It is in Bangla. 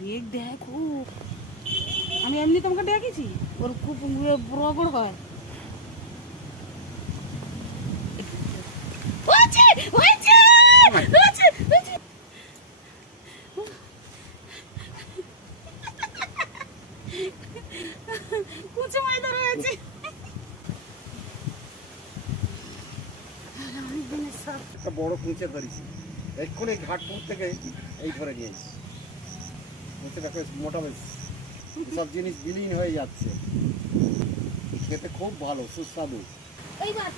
বেগ দেখো, আমি এমনি তোমাকে ডেকেছি, ওর খুব রগড় হয়। কুচো মাছ ধরা হয়েছে। একটা বড় কুঁচে ধরেছি এক্ষুনি ঘাটপুর থেকে, এই ধরে নিয়েছি। কুঁচে দেখো মোটা বেশ, সব জিনিস বিলীন হয়ে যাচ্ছে, খেতে খুব ভালো সুস্বাদু। এইবার